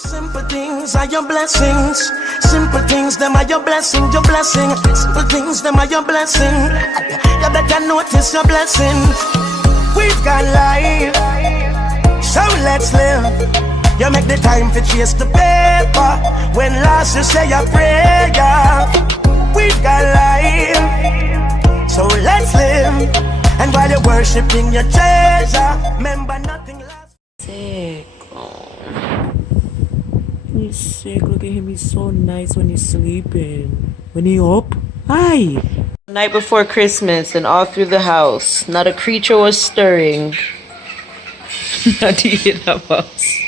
Simple things are your blessings. Simple things, them are your blessing, your blessing. Simple things, them are your blessing. You better notice your blessings. We've got life, so let's live. You make the time for chase the paper. When last you say your prayer. We've got life, so let's live. And while you're worshiping your treasure, remember nothing lasts. Sick. He's sick. Look at him. He's so nice when he's sleeping. When he up, hi. Night before Christmas and all through the house, not a creature was stirring. Not even a mouse.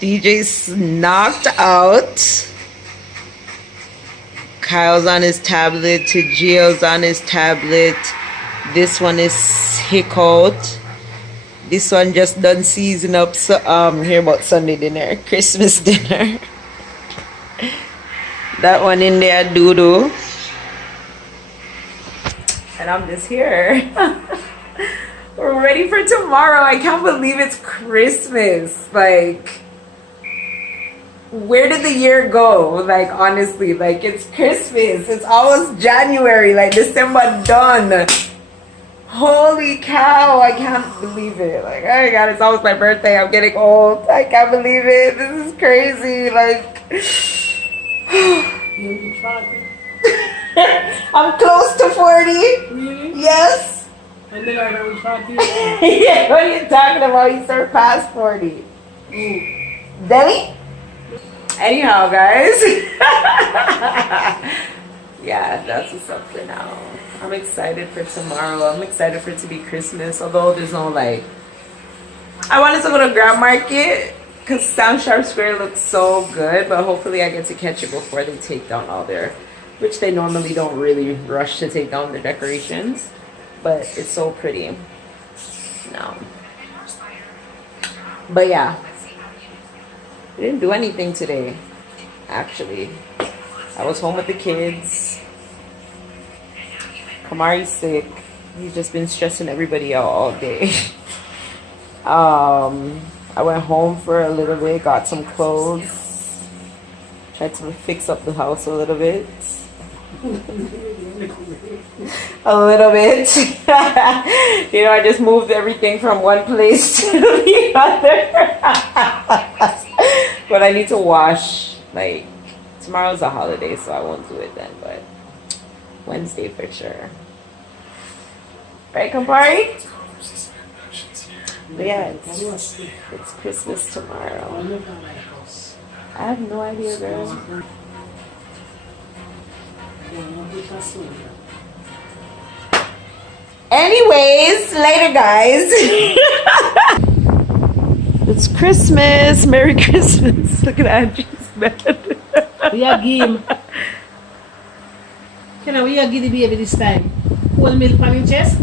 DJ's knocked out. Kyle's on his tablet. Gio's on his tablet. This one is hiccup. This one just done season up. So here about Sunday dinner, Christmas dinner. That one in there, doo-doo. And I'm just here. We're ready for tomorrow. I can't believe it's Christmas. Like, where did the year go? Like, honestly, like, it's Christmas. It's almost January. Like, December done. Holy cow, I can't believe it. Like, oh my god, it's almost my birthday. I'm getting old. I can't believe it. This is crazy. Like, I'm close to 40. Really? Yes. And then I was 40. Yeah, what are you talking about? You surpassed 40. Delhi? Anyhow, guys. Yeah, that's what's up for now. I'm excited for tomorrow. I'm excited for it to be Christmas. Although there's no, like, I wanted to go to Grand Market because Sound Sharp Square looks so good. But hopefully I get to catch it before they take down all their, which they normally don't really rush to take down their decorations. But it's so pretty. No. But yeah. We didn't do anything today, actually. I was home with the kids. Kamari's sick. He's just been stressing everybody out all day. I went home for a little bit, got some clothes, tried to fix up the house a little bit. A little bit. You know, I just moved everything from one place to the other. But I need to wash. Like, tomorrow's a holiday, so I won't do it then, but Wednesday for sure. Right, Campari? But yeah, it's Christmas tomorrow. I have no idea, girl. Anyways, later, guys. It's Christmas. Merry Christmas. Look at Angie's bed. We are game. Can we give the baby this time? Whole milk on your chest?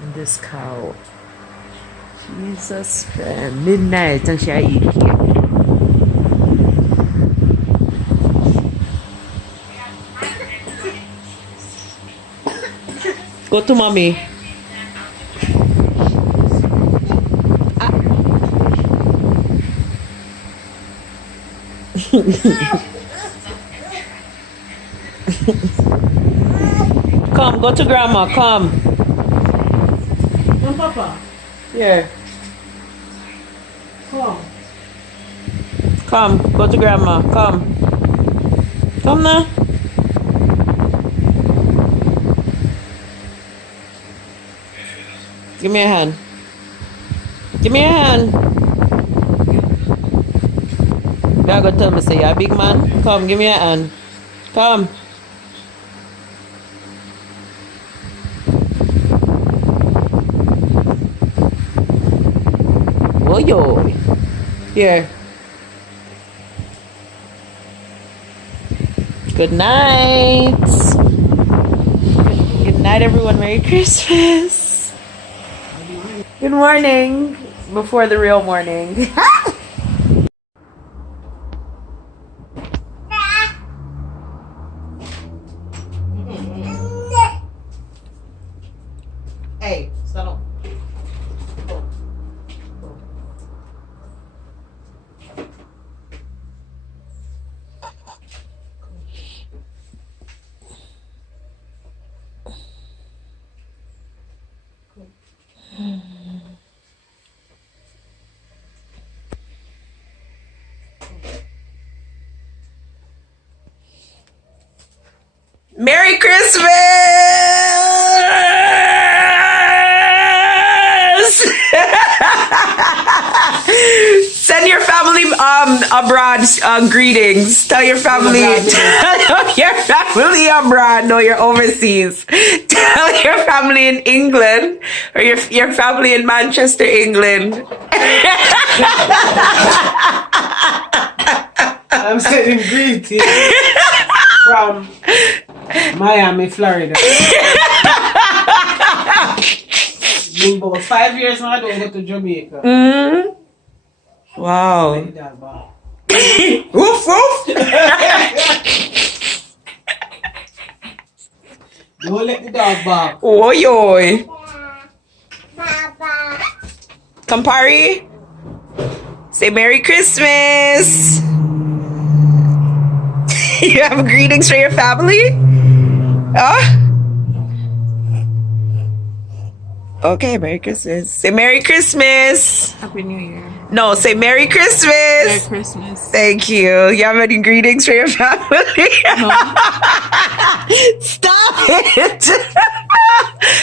And this cow. Jesus friend. Midnight and she eat here. Go to mommy. Come, go to grandma, come. Come, Papa. Here. Come. Come, go to grandma, come. Come now. Give me a hand. Give me a hand. You're gonna tell me, say, you're a big man? Come, give me a hand. Come. Oh, yo. Here. Good night. Good night, everyone. Merry Christmas. Good morning. Before the real morning. Hey, settle. Merry Christmas! Send your family abroad greetings. Tell your family abroad. No, you're overseas. Tell your family in England or your family in Manchester, England. I'm sending greetings from Miami, Florida. Been about 5 years now I don't go to Jamaica. Wow. Let the dog bark. Woof woof. Don't let the dog bark. Oi oi. Campari. Say Merry Christmas. You have greetings for your family? Huh? Okay, Merry Christmas. Say Merry Christmas. Happy New Year. No, say Merry Christmas. Merry Christmas. Thank you. You have any greetings for your family? Stop it.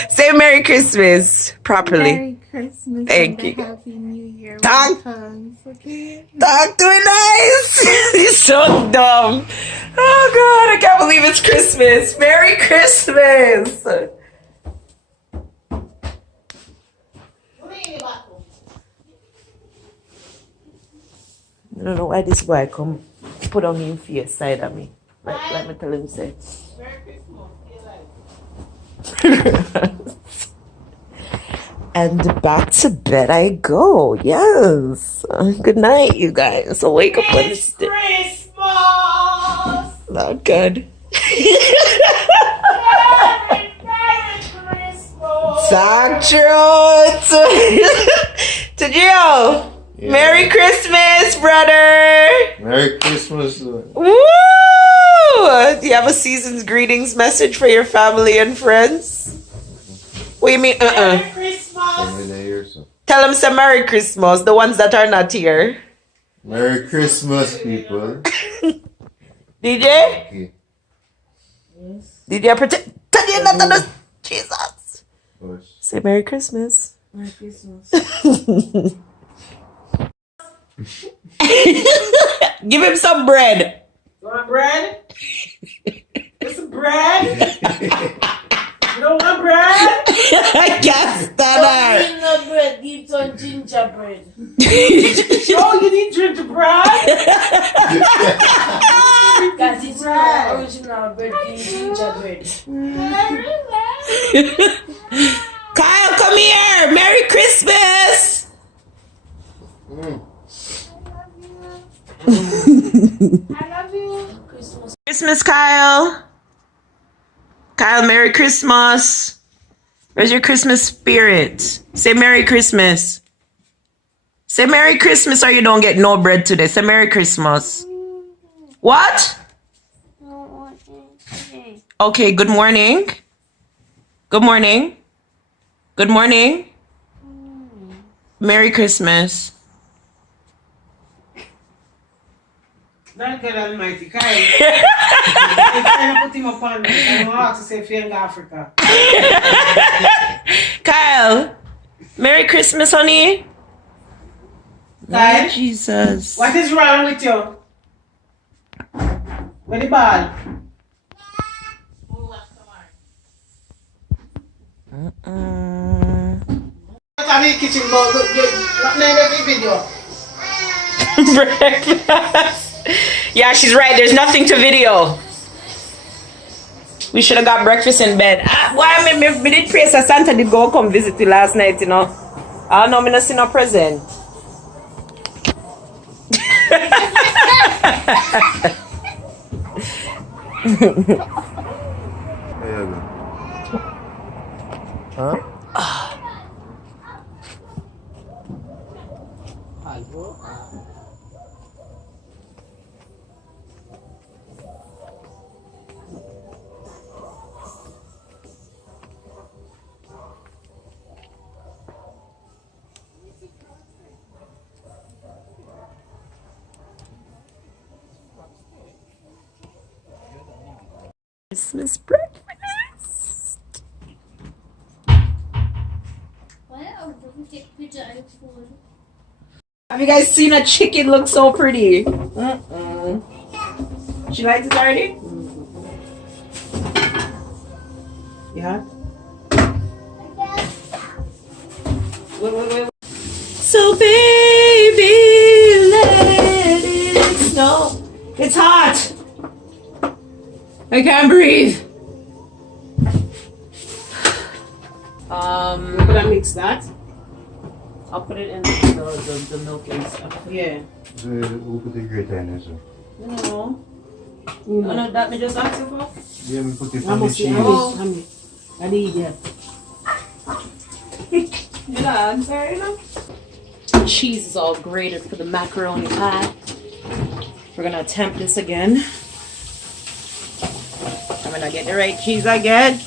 Say Merry Christmas properly. Merry Christmas. Thank and you. a Happy New Year. Talk. Okay. Talk to it nice. He's so dumb. Oh God, I can't believe it's Christmas. Merry Christmas. I don't know why this boy come put on his face side of me. Let me tell him say. And back to bed I go. Yes. Good night, you guys. So wake up when it's Christmas! not good. Talk truth. To Gio. Yeah. Merry Christmas, brother. Merry Christmas. Woo! Do you have a season's greetings message for your family and friends? What do you mean? Merry Christmas! Family Day or so. Tell them some Merry Christmas, the ones that are not here. Merry Christmas, people. DJ? Okay. DJ, pretend you're not on the... Jesus. Push. Say Merry Christmas. Merry Christmas. Give him some bread. You want bread? Get some bread? You don't want bread? I can't stand her. No bread, give some gingerbread. Oh, you need gingerbread? Because it's not original bread, give gingerbread. Kyle, come here. Merry Christmas. I love you. Christmas. Christmas, Kyle. Kyle, Merry Christmas. Where's your Christmas spirit? Say Merry Christmas. Say Merry Christmas or you don't get no bread today. Say Merry Christmas. What? Okay, good morning. Good morning. Good morning. Merry Christmas. Thank God Almighty. Kyle. I'm trying to put him upon me. I'm going to ask to say if you're in Africa. Kyle, Merry Christmas, honey. Kyle? Oh, Jesus. What is wrong with you? Where the ball? What are the kitchen ball? What name of the video? Breakfast. Yeah, she's right. There's nothing to video. We should have got breakfast in bed. Why me did pray so Santa did go come visit you last night, you know. I know me not see no present. There you go. Huh? Christmas breakfast. Have you guys seen a chicken look so pretty? She likes it already? Yeah. Wait. So baby, let it snow. It's hot. I can't breathe. We're gonna mix that. I'll put it in the milk and stuff. Yeah. Hoe put ik great in zo? No. No, that me just ask you for? Ja, we put it I on the must see. cheese. I need that. You know, I'm sorry, no? Cheese is all grated for the macaroni pie. We're gonna attempt this again. I'm gonna get the right cheese again.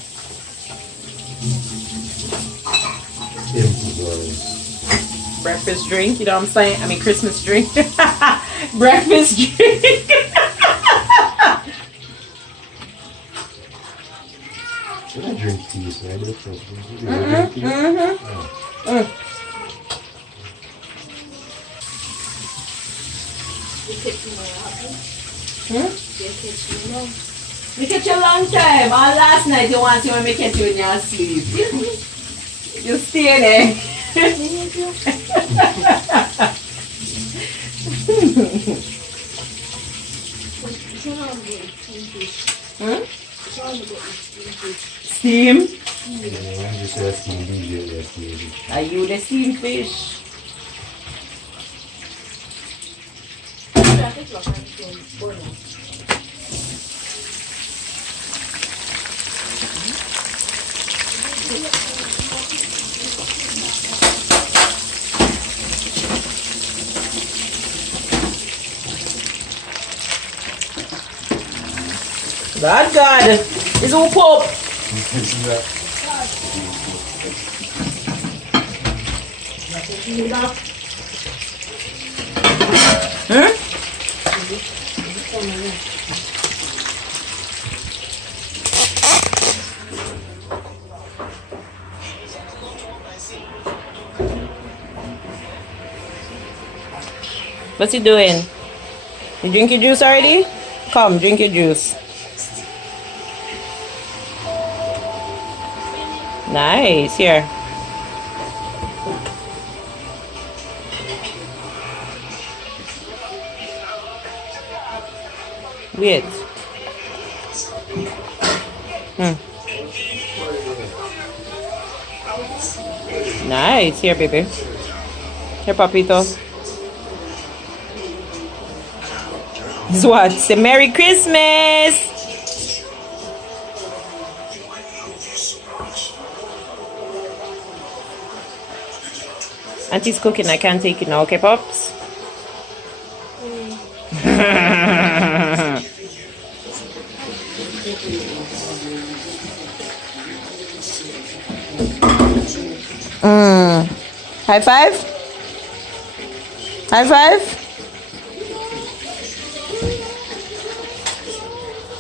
Breakfast drink, you know what I'm saying? I mean, Christmas drink. Breakfast drink. Should I drink tea? So I do it. We catch you a long time. All last night you want to see when we catch you in your sleep. You stay there. Steam? I'm just asking DJ that maybe. Are you the steam fish? God, it's all pop. Huh? What's he doing? You drink your juice already? Come, drink your juice. Nice, here. Wait. Nice, here, baby. Here, papito. This what? Say Merry Christmas! Auntie's cooking, I can't take it now, okay, Pops? High five? High five?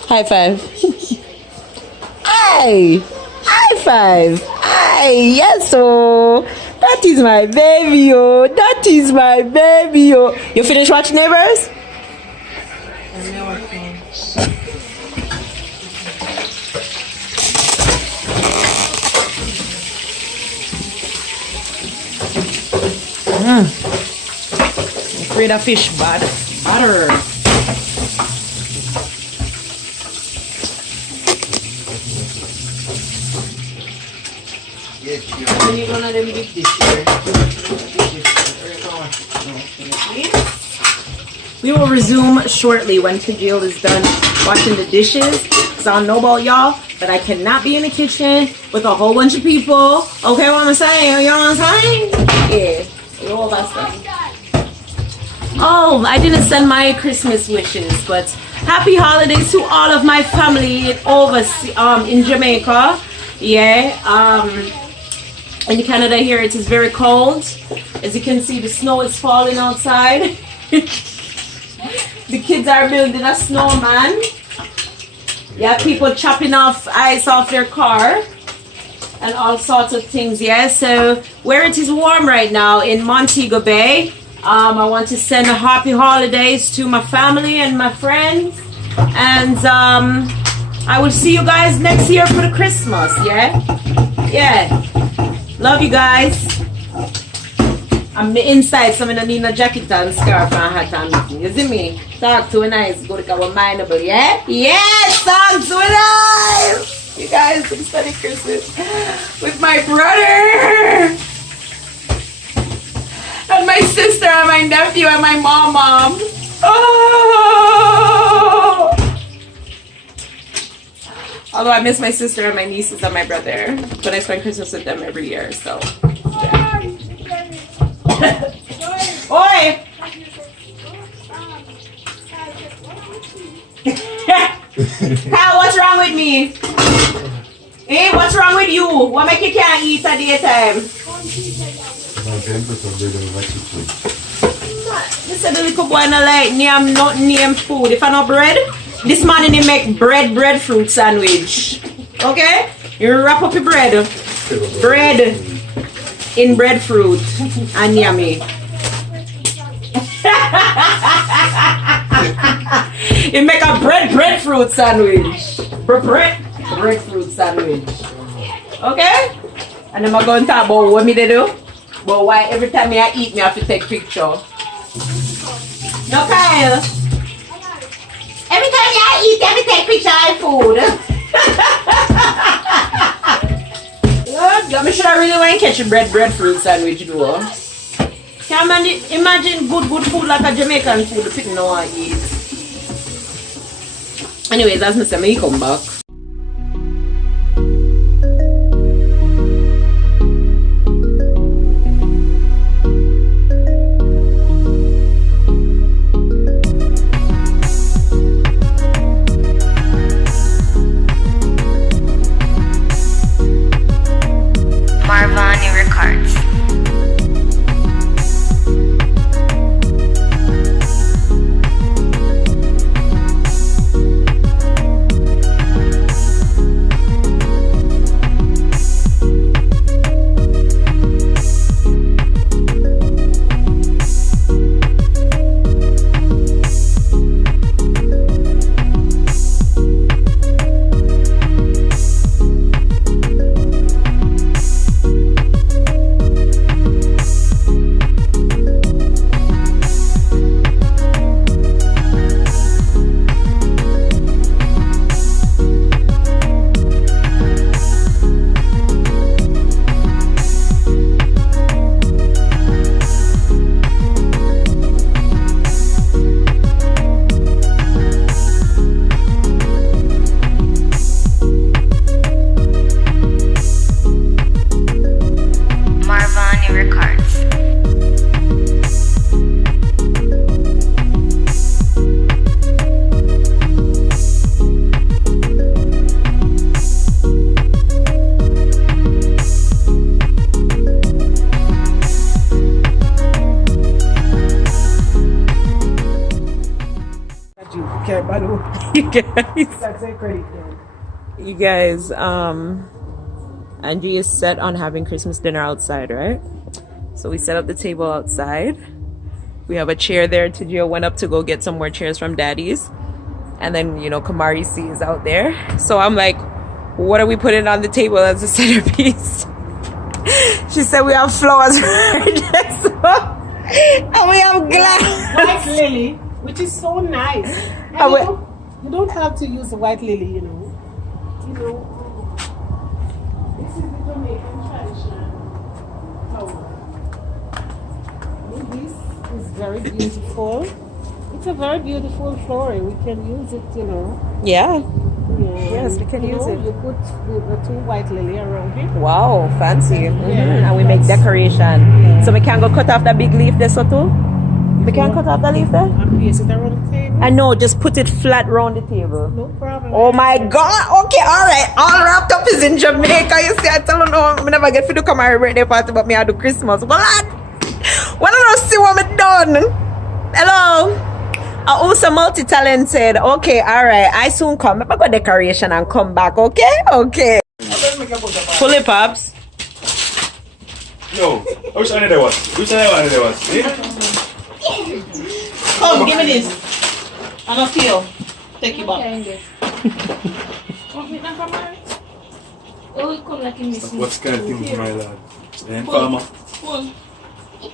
High five. Aye! High five! Aye! Yes, oh! That is my baby, oh! That is my baby, oh! You finished watching Neighbors? Afraid of fish butter. We will resume shortly when Kajil is done washing the dishes. Because I don't know about y'all, but I cannot be in the kitchen with a whole bunch of people. Okay, what I'm saying? You know what I'm saying? Yeah. All that stuff. Oh, I didn't send my Christmas wishes, but happy holidays to all of my family in Jamaica. Yeah. In Canada here it is very cold. As you can see, the snow is falling outside. The kids are building a snowman. Yeah, people chopping off ice off their car and all sorts of things. Yeah, so where it is warm right now in Montego Bay, I want to send a happy holidays to my family and my friends, and I will see you guys next year for the Christmas. Yeah, love you guys. I'm inside, so I don't need no jacket and scarf and hat and nothing. You see me? Talk to a nice, good, because we're mindable, yeah? Yes, talk to a nice! You guys, it's funny Christmas with my brother! And my sister and my nephew and my mom. Oh! Although I miss my sister and my nieces and my brother. But I spend Christmas with them every year, so. Yeah. Oi! Kyle, what's wrong with me? Hey, what's wrong with you? What make you can't eat at daytime? Listen, the little boy no like name food. If I no bread, this morning he make breadfruit sandwich. Okay? You wrap up your bread. Bread in breadfruit and yummy. You make a breadfruit sandwich. Breadfruit sandwich. Okay? And then I'm going to talk about what me they do. But why every time I eat, me have to take picture. No, Kyle. Every time I eat, I have to take picture of food. I should I really want to catch a breadfruit sandwich though. Can you imagine good food like a Jamaican food the people don't want to eat? Anyways, that's Mr. Me come back. You guys, Angie is set on having Christmas dinner outside, right? So we set up the table outside. We have a chair there. Tijio went up to go get some more chairs from Daddy's. And then, you know, Kamari C is out there. So I'm like, what are we putting on the table as a centerpiece? She said we have flowers right there. And we have glass. White lily, which is so nice. And you don't have to use the white lily, you know. This is the Jamaican tradition. This is very beautiful. It's a very beautiful flower. We can use it, you know. Yeah. Yes, we can use it. You put the two white lily around it. Wow, fancy. Yeah, and we make decoration. Yeah. So we can go cut off that big leaf there, so too? We can cut off the leaf there? And place it around the table. I know, just put it flat round the table. No problem. Oh my God! Okay, alright. All wrapped up is in Jamaica. You see, I tell you no, I never get to come my birthday party, but me I do Christmas. What? When I don't see what me done. Hello? Also multi-talented. Okay, alright. I soon come. I'm go decoration and come back, okay? Okay. Fully pops. Yo, which one there was? Which one there was? Come, give me this. And a feel. Take you back. Oh, come like in this. What's kind of thing for my lad? Then farmer.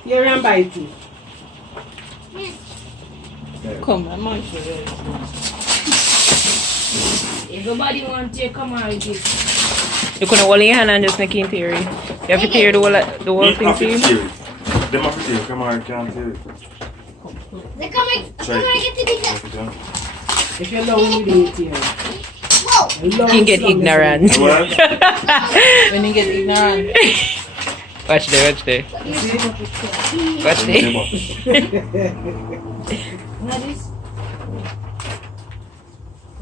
You're on biting. Come, I'm on. Everybody want to come out with this. You couldn't hold your hand and just make it in theory. You have to tear the whole thing to you. Them have to tear it. Come on, can't tear it. They come and get to this. If you're low, you do it here. You can get ignorant. When you get ignorant. Watch there. Watch there. Now this.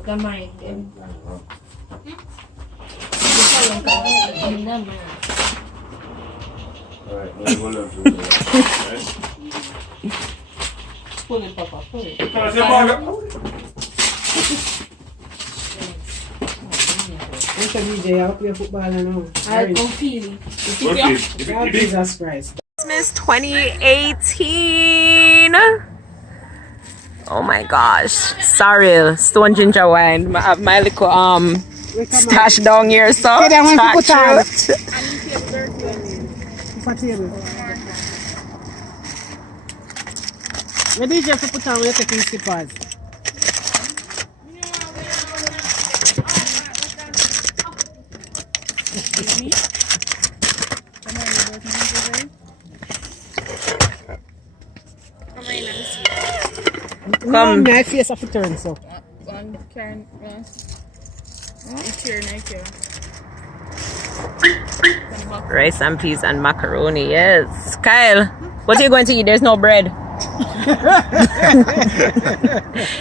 Come on. Alright, let's go love you. Pull it, Papa, pull it. Mr. DJ, I hope you're footballer now. I don't feel it. God, Jesus Christ. Christmas 2018. Oh my gosh. Sorry, stone ginger wine. I have my little stash down here, so Where did you have to put on when you're taking slippers? Come. My face have to turn so. One can, it's here, nice here. Rice and peas and macaroni, yes. Kyle, what are you going to eat? There's no bread.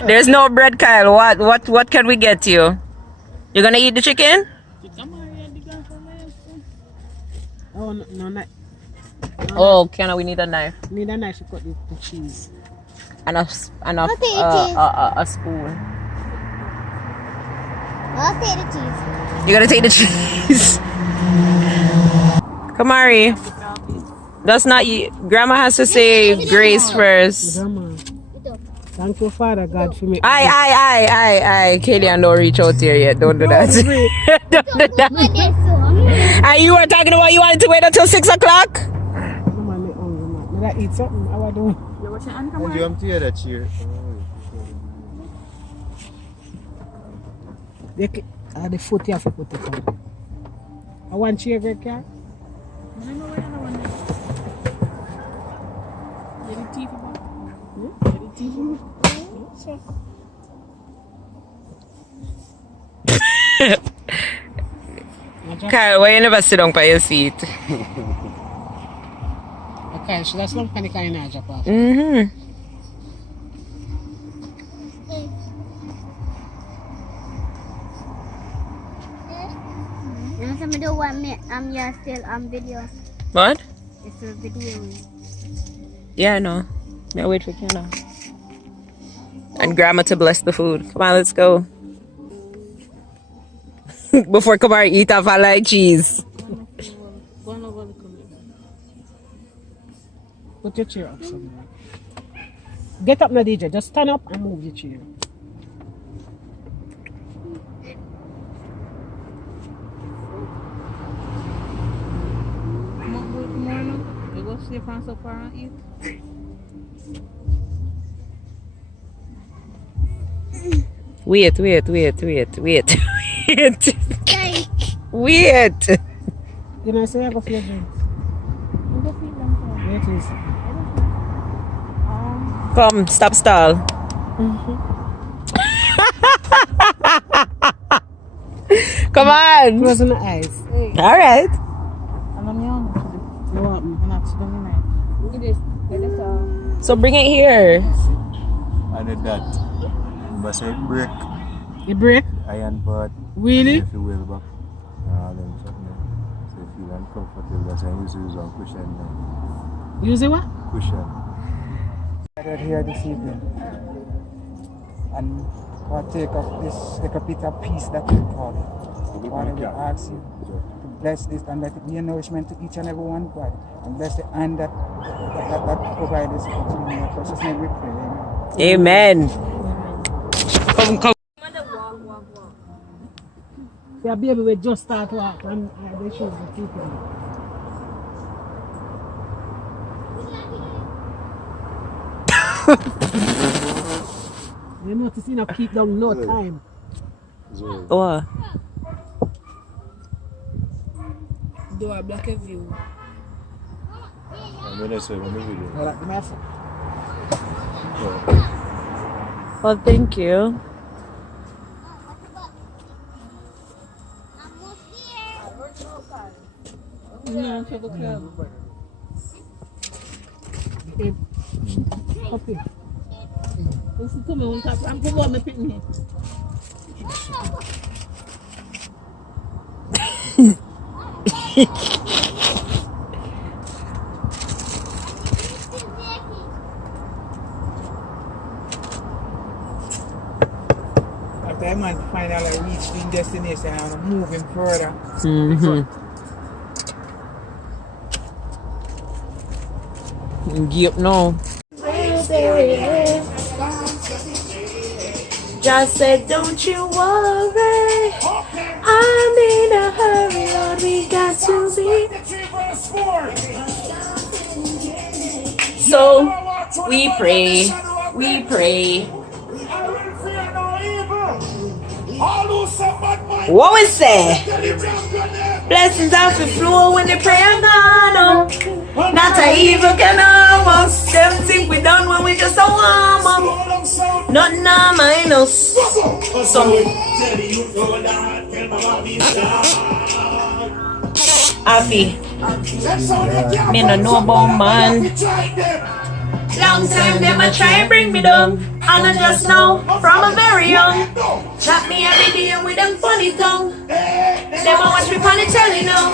There's no bread, Kyle. What can we get you? You're gonna eat the chicken? Oh, no, no. Oh, Kiana, we need a knife. Need a knife to cut the cheese. And a spoon. I'll take the cheese. You gotta take the cheese. Kamari. That's not you. Grandma has to say grace first. Grandma. Thank you, Father God, for me. Aye. Kaylee, don't reach out here yet. Don't do that. Don't do that. And you were talking about you wanted to wait until 6 o'clock? Mama, I'm hungry, man. Did I eat something? How I do? Would you empty that chair? The foot you have to put it on. I want chair, Greg, car? Kyle, why you never sit down by your seat? Okay, so that's not panic in Japan. Mm-hmm. You know somebody do what me? You're still on video. What? It's a video. Yeah, I know. Now wait for Kiana. And Grandma to bless the food. Come on, let's go. Before Kamari eat off, I like cheese. Put your chair up somewhere. Get up now, DJ. Just stand up and move the chair. You go sleep on so far and eat. Wait. Wait. You know, say I go for your drinks. Where it is? Come, stop stall. Come on. Close the eyes. All right. So bring it here. I did that. But say break. You break? Iron part. Really? If you will back. Then something. So if you feel uncomfortable, that's why you use a cushion. Use it what? Cushion. I got here this evening. and partake of this little bit of peace that we call it. Father, we ask you to bless this and let it be a nourishment to each and every one, God. And bless the hand that provides us. In your precious name we pray. Amen. Come. Yeah, baby, we just start walk and they show the people. You notice you not keep down no time. What? Do I block a view? I'm going to say, I'm going to Well, thank you. Yeah, check the club. Okay. Listen to me one time. I'm going to go picnic. After a man finally reached the destination and moving further. Yep, no. Just said, don't you worry. I'm in a hurry, Lord, we got to be. So, we pray. What we say? Blessings off the floor when the prayer gone up. Not a evil can harm us. Them think we done when we just a warm up. Nothing mind us. So Afi, me no know about man. Long time them a try and bring me down, and I just know from a very young. Chat me every day with them funny tongue. Them a watch me on the telly now.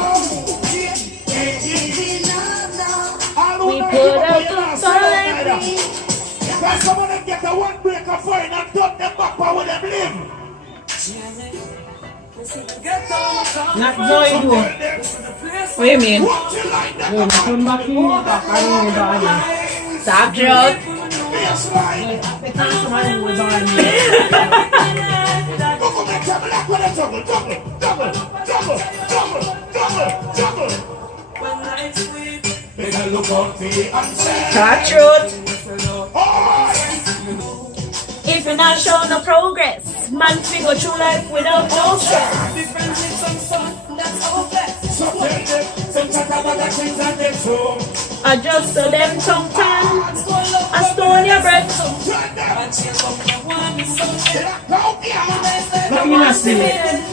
We put up the fight. Can someone get a one break of fire and dump them back where them live? Not joy do. What do you mean? Come back in here, back and Stop joke. they can't come and with our Talk truth. If you're not showing no progress, man figure through life without no stress. Adjust to them tongue tan and stone your breath.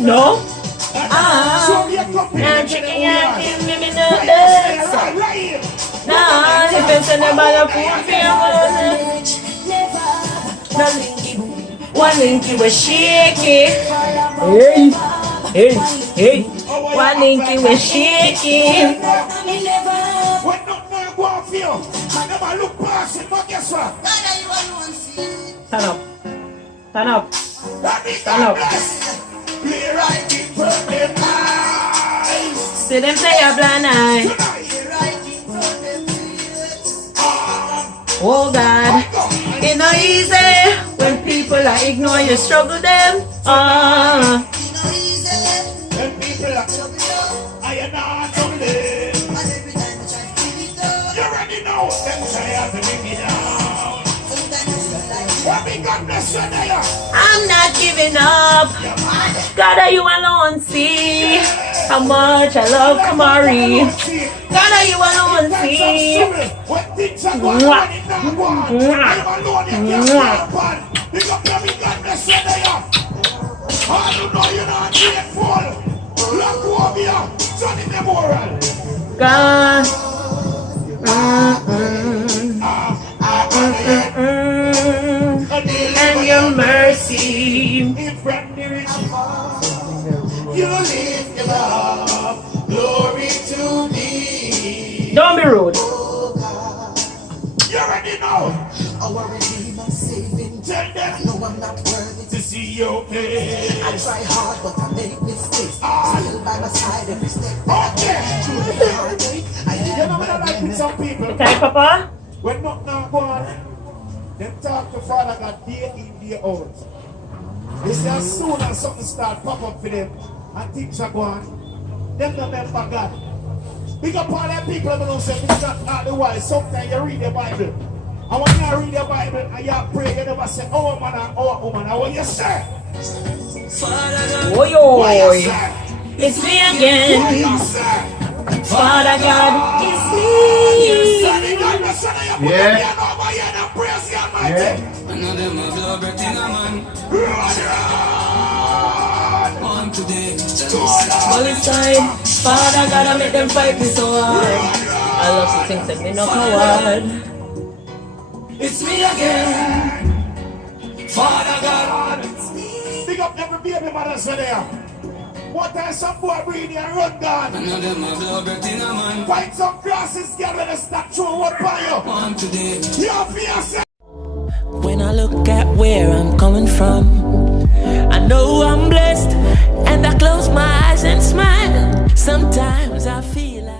No? Now chicken give me no dance. Nah, if it's anybody food for your one linky was shaky. Hey. One linky was shaky. Stand up. See them play a blind eye. Oh God, it's not easy when people are ignore you, struggle them. When people are I am not to live. You already know them say I have to bring it down. When we got this I'm not giving up. God, are you alone? See how much I love Kamari. God, are you alone? See. God. And your mercy. You live your love, glory to me. Don't be rude. You already know. Our Redeemer saving. Tell them. No, I'm not okay. I try hard, but I make mistakes. Still by my side every step. Okay. You know what I like with some people? Okay, Papa? When not now go on, them talk to Father God day in, day out. They say as soon as something start pop up for them and things are going, them don't remember God. Big up all them people who don't say it's not all the while. Sometimes you read the Bible. And when you read the Bible and you pray, you never say, oh man or oh woman. And what you say? Oi, oi. It's me again. What you say? Father God, it's me. Yeah. All inside, Father God, I make them fight me so hard. I love to think that me not coward. It's me again. Father God, it's me. Big up every baby mothers there. What time some boy breathing and run down? Find some glasses, get ready to start throwing one by you. When I look at where I'm coming from, I know I'm blessed, and I close my eyes and smile. Sometimes I feel like